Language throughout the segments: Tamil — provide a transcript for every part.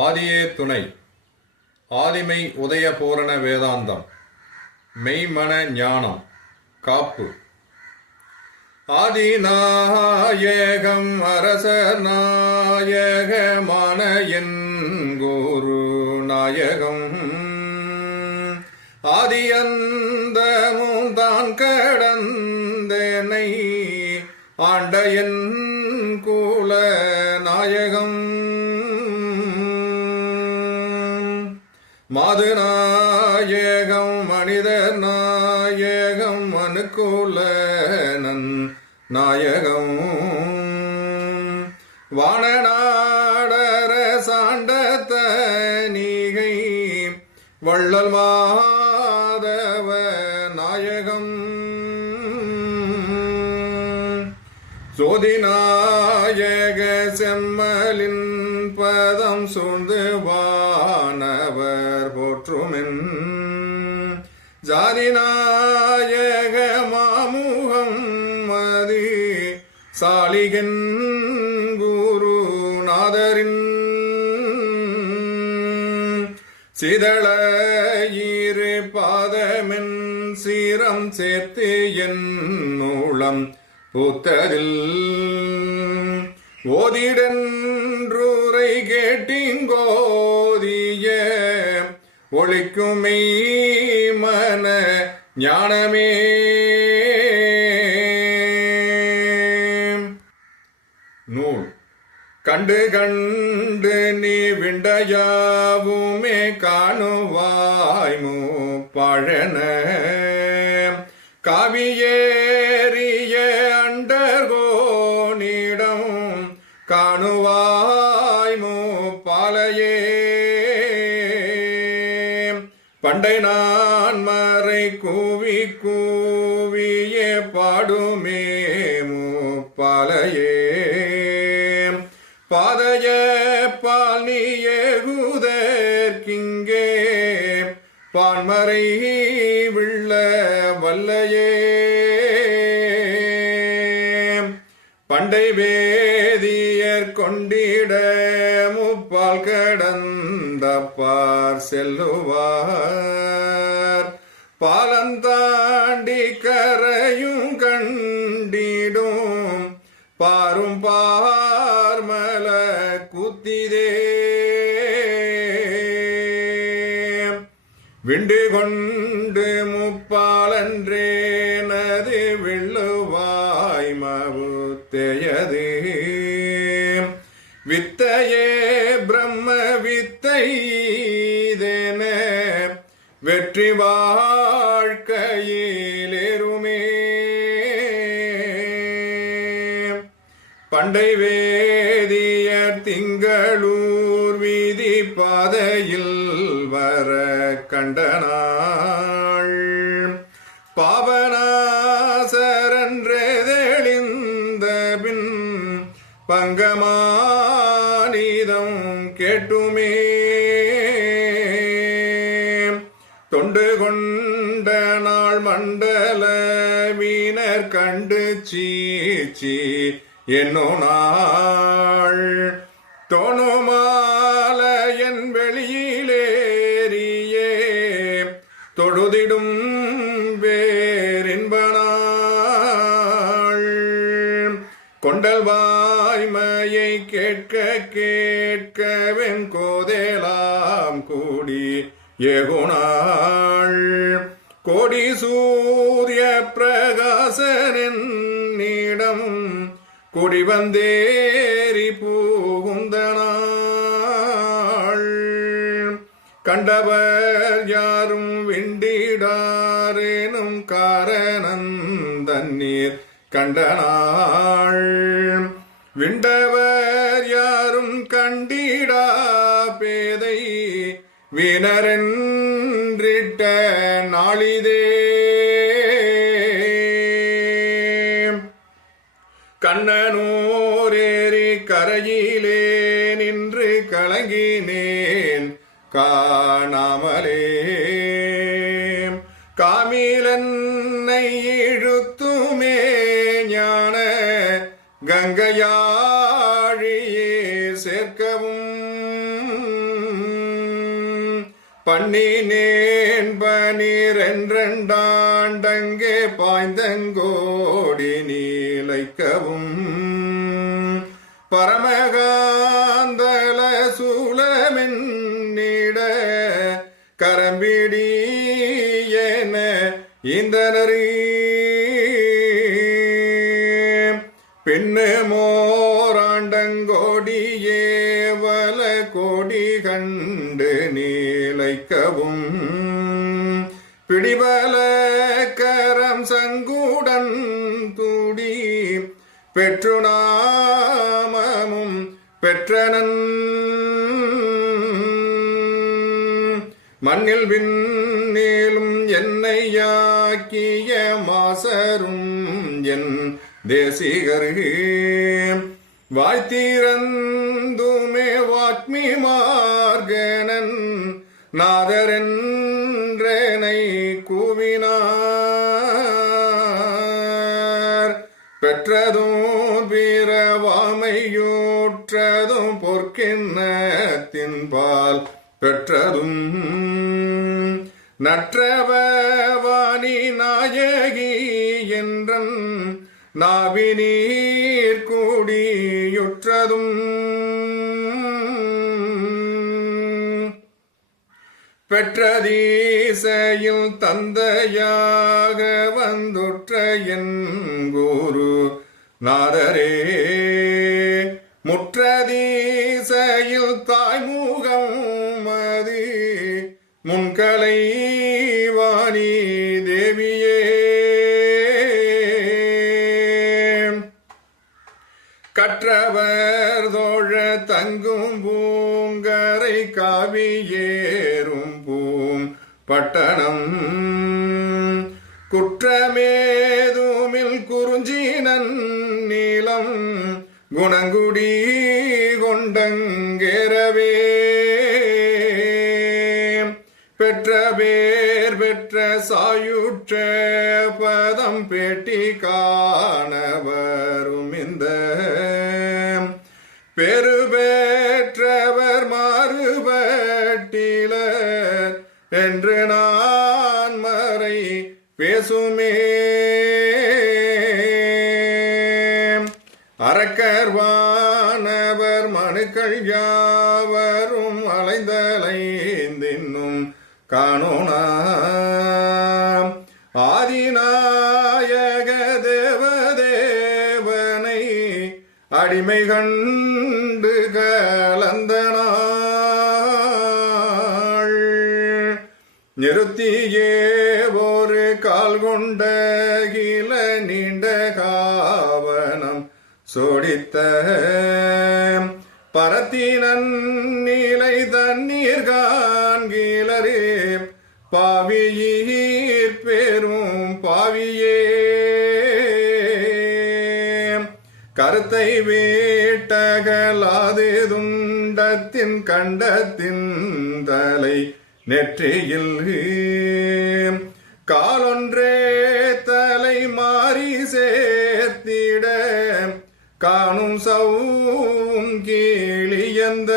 ஆதியே துணை ஆதிமை உதய பூரண வேதாந்தம் மெய்மன ஞானம் காப்பு. ஆதிநாயகம் அரச நாயகமான என் குரு நாயகம். ஆதியந்தமும் தான் கடந்தனை ஆண்ட என் அனுகூலனன் நாயகம். வானநாடர சாண்டத்த நீகை வள்ளல் மாதவ நாயகம். சோதிநாயக செம்மலின் பதம் சூழ்ந்து சிதள ஈரு பாதமென் சீரம் சேர்த்து என் மூலம் பூத்ததில். ஓதிடன்றூரை கேட்டிங்கோதிய ஒழிக்குமை மன ஞானமே. நூல். கண்டு கண் நீ விண்டையாவுமே காணுவாய் பழன காவியேறிய அண்டர்கோனிடம் காணுவாய் பாலையே பண்டை நான் பான்மறை விள்ள வல்லையே. பண்டை வேதியர் கொண்டிட முப்பால் கடந்த பார் செல்லுவார். பாலந்தாண்டி கரையும் கண்டிடும் கொண்டு முப்பாலன்றேனது வில்லுவாய் மவுத்தையது. வித்தையே பிரம்ம வித்தைதென வெற்றி வாழ்க்கையிலேருமே பண்டை வேதியர் திங்களூர் வீதி பாதையில் வர கண்டனா. பங்கமானீதம் கேட்டுமே. தொண்டு கொண்ட நாள் மண்டல வீணர் கண்டு சீச்சி என்னோ நாள். தோணுமால என் வெளியிலேறியே தொழுதிடும் வேறின்பனாள் கொண்டல்வா வாய்மையை கேட்க கேட்க வெங்கோதேலாம் கூடி ஏகுனாள் கோடி சூரிய பிரகாசனிடம் குடி வந்தேறி பூகுந்தனாள் கண்டவர் யாரும் விண்டிடாரேனும் காரணந்தண்ணீர் கண்டனாள் விண்டவர் யாரும் கண்டிடா பேதை வினரென்றிட்ட நாளிதே நீர் என்றெண்டாண்டங்கே பாய்ந்தங்கோடி நீலைக்கவும் பரமகா பெற்று நாமமும் பெற்றனன். மண்ணில் விண்ணேலும் என்னை யாக்கிய மாசரும் என் தேசிகரு. வாழ்த்திறந்துமே வாக்மி மார்கனன் நாதரன் பெற்றால் பெற்றதும். நற்றவாணி நாயகி என்றன் நாவினீர் கூடியுற்றதும். பெற்றதீசையில் தந்தையாக வந்துற்ற என் குரு நாதரே முற்றதீசையில் தாய்மூ முன்கலை வாணி தேவியே. கற்றவர் தோழ தங்கும் பூங்கரை காவியேறும் பூம் பட்டணம். குற்றமேதுமில் குறிஞ்சினன் நீளம். குணங்குடி பேர் பெற்ற சாயுற்ற பதம் பேட்டி காணவரும் இந்த பெரு பெற்றவர் மாறுபட்டில என்று நான் மறை பேசுமே. அறக்கர்வானவர் மனுக்கள் யாவரும் அலைந்த வைத்த பரத்தினன் நீலை தண்ணீர் காண்கிலரே பாவியீர் பெரும் பாவியே. கருத்தை வேட்டகலாதேதுண்டத்தின் கண்டத்தின் தலை நெற்றியில் காலொன்றே காணும் சவும் கீழியந்த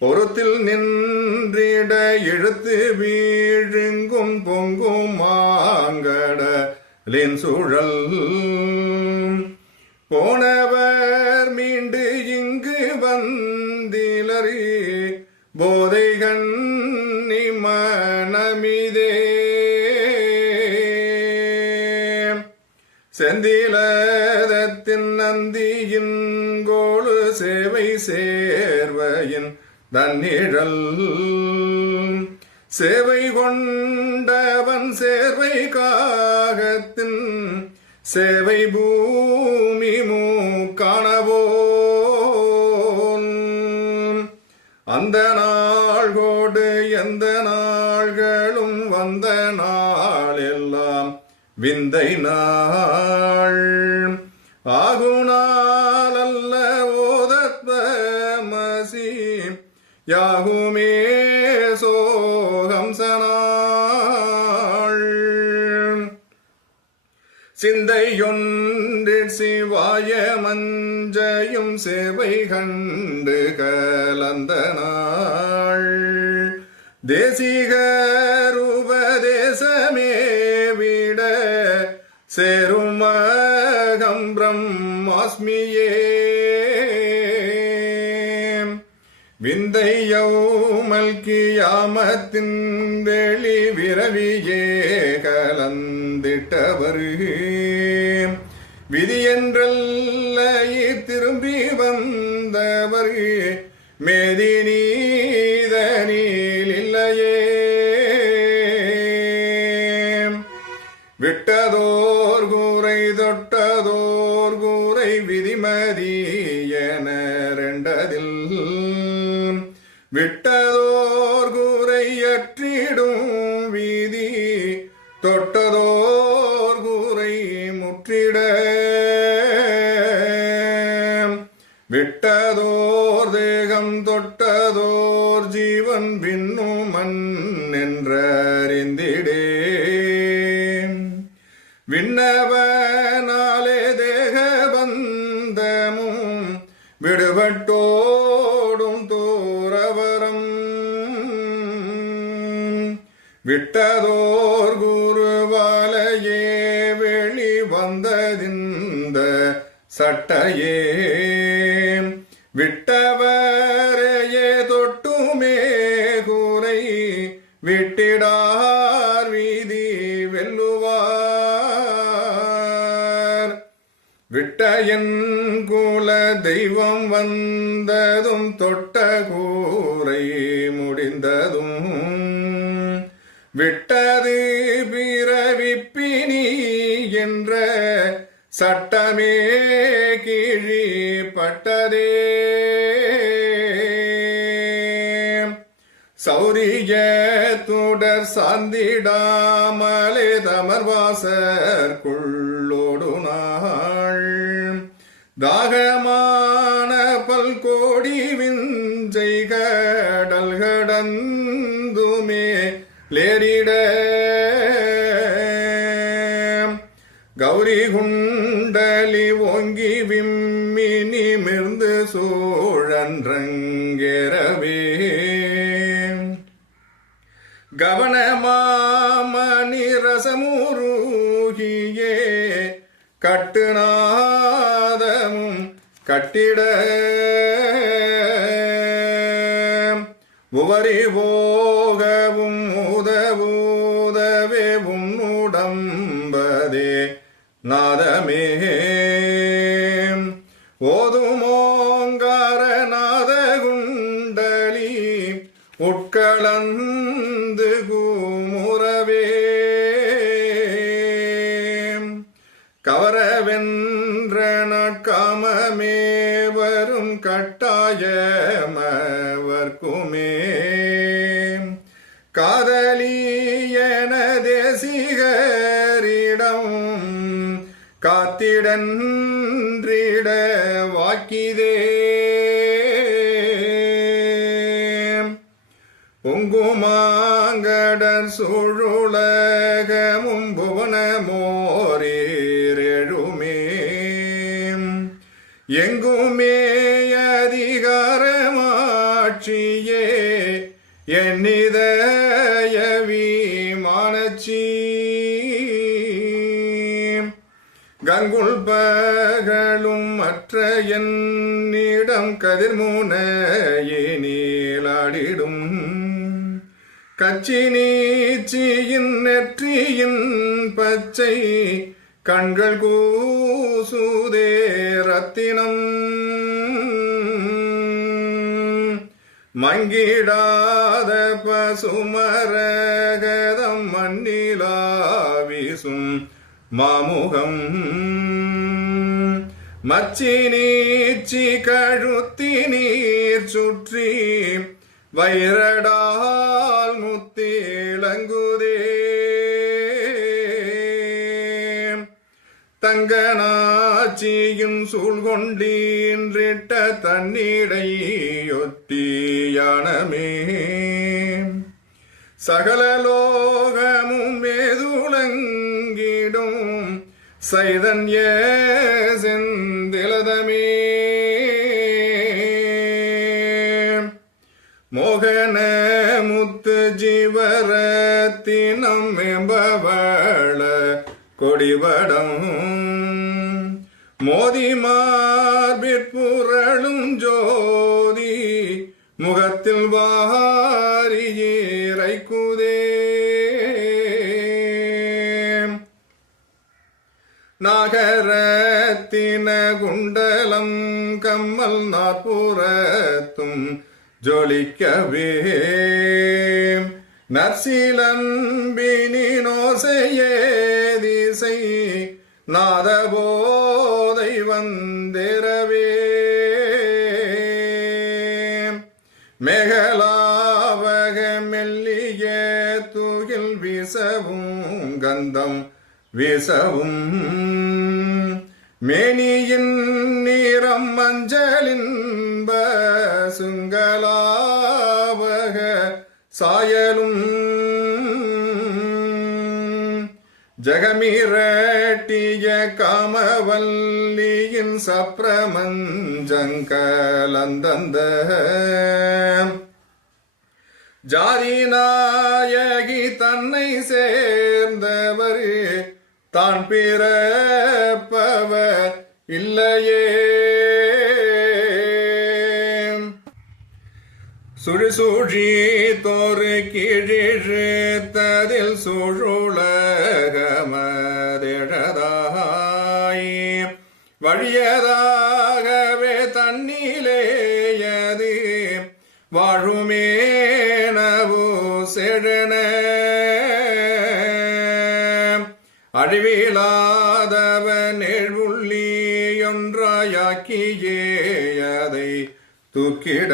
பொறுத்தில் நின்றிட எழுத்து வீழுங்கும் பொங்கும் மாங்கடலின் சூழல். போன செந்திலதத்தின் நந்தியின் கோளு சேவை சேர்வையின் தன்னிழல். சேவை கொண்டவன் சேர்வை காகத்தின் சேவை பூமி மூக்கானவோன். அந்த நாள்கோடு எந்த நாள்களும் வந்த நாள் விந்தை நாள். ஆகுநாள் அல்ல ஓதத்வமசி யாகுமே சோகம்சனாள் சிந்தையொன்றின் சிவாய மஞ்சையும் செய்யும் சேவை கண்டு கலந்த நாள். தேசிகர் சேருமகம் பிரம்மாஸ்மியே. விந்தையௌமல் கியாமத்தின் வெளி விரவியே கலந்திட்டவர். விதியென்றல் விட்டதோர் கூரை வீதி தொட்டதோர் கூரை முற்றிட. விட்டதோர் தேகம் தொட்டதோர் ஜீவன் விட்டதோர் குருவாலையே வெளி வந்ததிந்த சட்டையே. விட்டவரையே தொட்டுமே கூரை விட்டிடார் வீதி வெல்லுவார். விட்ட என் குல தெய்வம் வந்ததும் தொட்ட கூ சட்டமே கீழிப்பட்டதே. சௌரிய தொடர் சாந்திடாமலே தமர்வாசற்குள்ளோடு நாள். தாகமான பல்கோடி விஞ்சை சூழன்றங்கெரவே கவனமாமணி ரசமுருகியே கட்டுநாதமும் கட்டிட உவரி போகவும் உதவுதவே உன்னுடம்பதே நாதமே. வந்து கூமுறவே. கவரவென்ற நாட்காமமே வரும் கட்டாயமவர்க்குமே. காதலியன தேசிகரிடம் காத்திடன்றிட வாக்கிதே. சுழுலகமும் புவனமோரேழுமே எங்குமே அதிகாரமாட்சியே என்னிதயவி மானச்சி. கங்குள் பகலும் மற்ற என்னிடம் கதிர்முனையே நீளாடிடும் கச்சி நீச்சியின் நெற்றியின் பச்சை கண்கள் கூசுதே ரத்தினம். மங்கிடாத பசுமரகதம் மண்ணிலாவிசும் மாமுகம். மச்சி நீச்சி கழுத்தி நீர் சுற்றி வைரடால் முத்திலங்குதே தங்கனாச்சியும் சூழ்கொண்டீன்றிட்ட தன்னிடையொத்தியானமே சகல லோகமும் மேதுளங்கிடும் சைதன்ய முத்து ஜீவரத்தினம் எம்பவள கொடிவடம். மோதி மார்பிற்புரளும் ஜோதி முகத்தில் வாரியேரைக்குதே நாகரத்தின குண்டலம் கம்மல் நாற்புறத்தும் ஜொலிக்கவே. நற்சிலம்பினோசையேதிசை நாதபோதை வந்திரவே மேகலாவக மெல்லிய தூகில் வீசவும் கந்தம் வீசவும். மேனியின் நீரம் மஞ்சளின் சுங்கலா சாயலும் ஜகமிரட்டிய காமவல்லியின் சப்ரமஞ்சங்கலந்தந்த ஜாரிநாயகி தன்னை சேர்ந்தவர் தான் பிறப்பவர் இல்லையே. சுழிசூழி தோறு கீழிழுத்ததில் சுழுலகமதிழதாய். வழியதாகவே தன்னிலேயது வாழுமேனவோ செழன. அழிவிலாதவன் எழுள்ளியொன்றாயாக்கியே அதை தூக்கிட.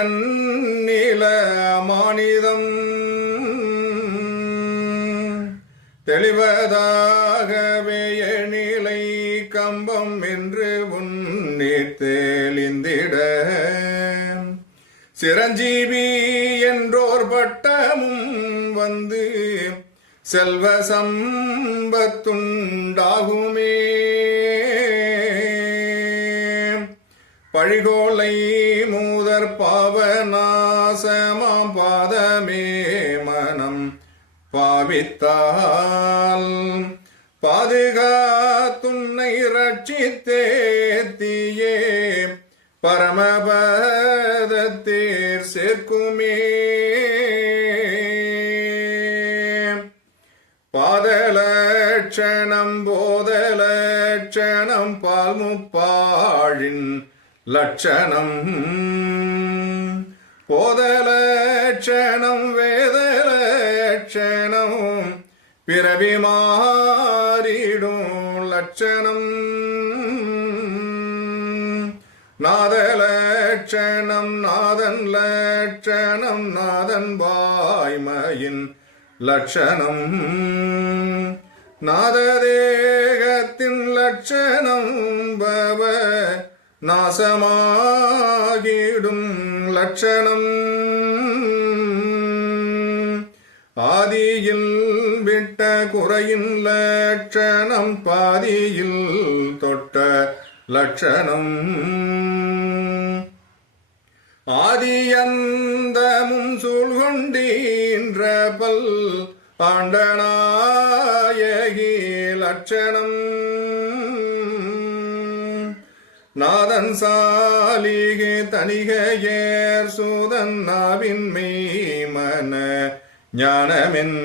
தன்னில மானிதம் தெளிவதாகவே எழிலை கம்பம் என்று உன்னீர் தெளிந்திட. சிரஞ்சீவி என்றோர் பட்டமும் வந்து செல்வ சம்பத்துண்டாகுமே. பழிகோலை பாவநாசமாம் பாதமே மனம் பாவித்தால் பாதுகாத்துன்னை ரட்சித்தேத்தியே பரமபதத்தேர் சேர்க்குமே. பாதலட்சணம் போதலட்சணம் பால் முப்பாழின் லட்சணம். போதலட்சணம் வேதலட்சணம் பிறவி மாறிடும் லட்சணம். நாதலட்சணம் நாதன் லட்சணம் நாதன் வாய்மையின் லட்சணம். நாததேகத்தின் லட்சணம் பவ நாசமாகிடும். லட்சணம். ஆதியில் விட்ட குறையின் லட்சணம் பாதியில் தொட்ட லட்சணம். ஆதியந்தமும் சூழ்கொண்டீன்ற பல் ஆண்டநாயகி லட்சணம். நாதன் சாலிகே தனிகையேர் சூதன் நாவின் மெய்மன ஞானமென்.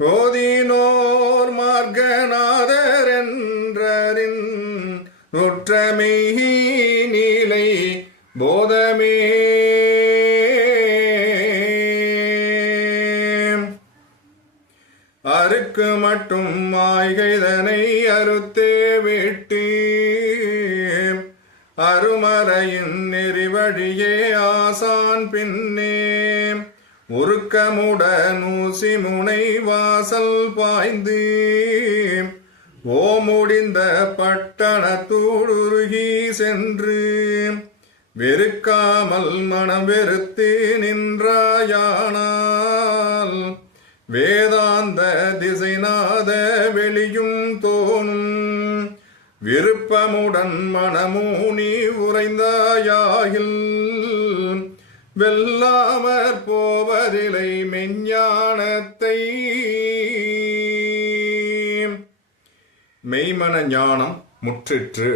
ஓதினோர் மார்க்கநாதர் என்றரின் நிலை நீலை போதமே. அருக்கு மட்டும் மாய்கைதனை அறுத்தே விட்டு வழியே ஆசான் பின்னே. உருக்கமுடன் ஊசி முனை வாசல் பாய்ந்து. ஓமுடிந்த பட்டணத்தூடுருகி சென்று. வெறுக்காமல் மனம் வெறுத்து நின்றாயா? விருப்பமுடன் மனமூனி உறைந்தாயாகில் வெல்லாமற் போவதில்லை மெஞ்ஞானத்தை. மெய்மன ஞானம் முற்றிற்று